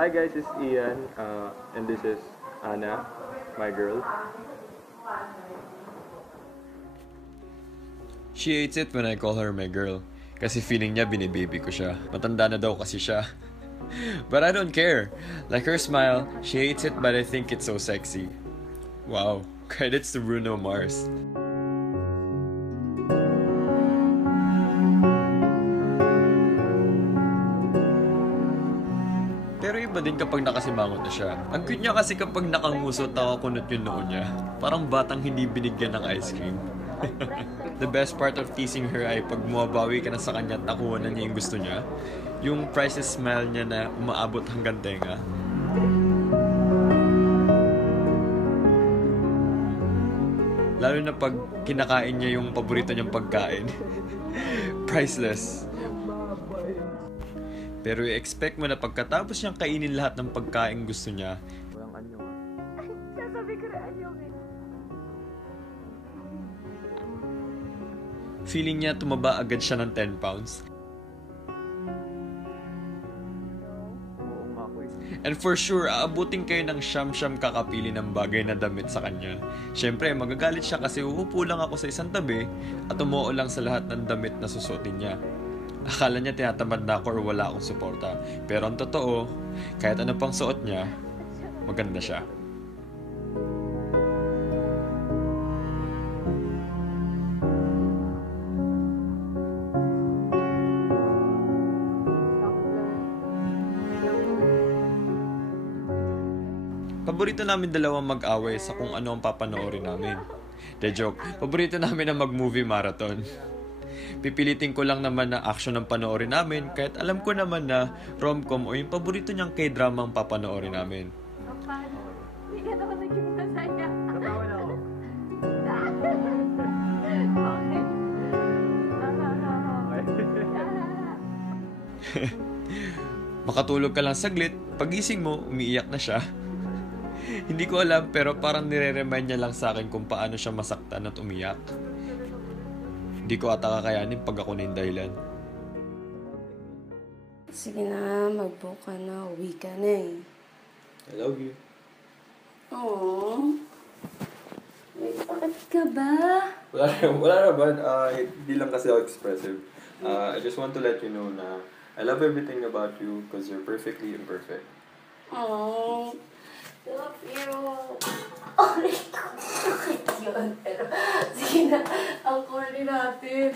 Hi guys, it's Ian, and this is Anna, my girl. She hates it when I call her my girl. Kasi feeling niya binibaby ko siya. Matanda na daw kasi siya. But I don't care. Like her smile, she hates it but I think it's so sexy. Wow, credits to Bruno Mars. Pero iba din kapag nakasimangot na siya. Ang cute niya kasi kapag nakangusot, nakakunot yung noo niya. Parang batang hindi binigyan ng ice cream. The best part of teasing her ay pag bumabawi ka na sa kanya at nakuha na niya yung gusto niya. Yung priceless smile niya na umaabot hanggang tenga. Lalo na pag kinakain niya yung paborito niyang pagkain. Priceless. Pero i-expect mo na pagkatapos niyang kainin lahat ng pagkain gusto niya, Walang anyo. Sasabi ko na anyo eh. feeling niya tumaba agad siya ng 10 pounds. Oo nga ko eh. And for sure, aabutin kayo ng siyam-siyam kakapili ng bagay na damit sa kanya. Siyempre, magagalit siya kasi uupo lang ako sa isang tabi at umuo lang sa lahat ng damit na susuotin niya. Akala niya tinatamad na ako or wala akong suporta. Pero ang totoo, kahit ano pang suot niya, maganda siya. Paborito namin dalawang mag-away sa kung ano ang papanoorin namin. De joke, paborito namin na mag-movie marathon. Pipilitin ko lang naman na action ang panoorin namin kahit alam ko naman na rom-com o yung paborito niyang K-drama ang papanoorin namin. Paano? Hindi ka naman naging masaya. Natawa na ako. Okay. Makatulog ka lang saglit, pagising mo, umiiyak na siya. Hindi ko alam pero parang nire-remind niya lang sa akin kung paano siya masaktan at umiyak. Hindi ko ata kakayanin pag ako na yung dahilan. Sige na, mag-book ka na. Uwi ka na eh. I love you. Aww. May bakit ka ba? Wala naman. Hindi lang kasi ako expressive. I just want to let you know na I love everything about you because you're perfectly imperfect. Aww. Love you. Oh my God. Bakit yun? Pero, sige na. Ang corny natin.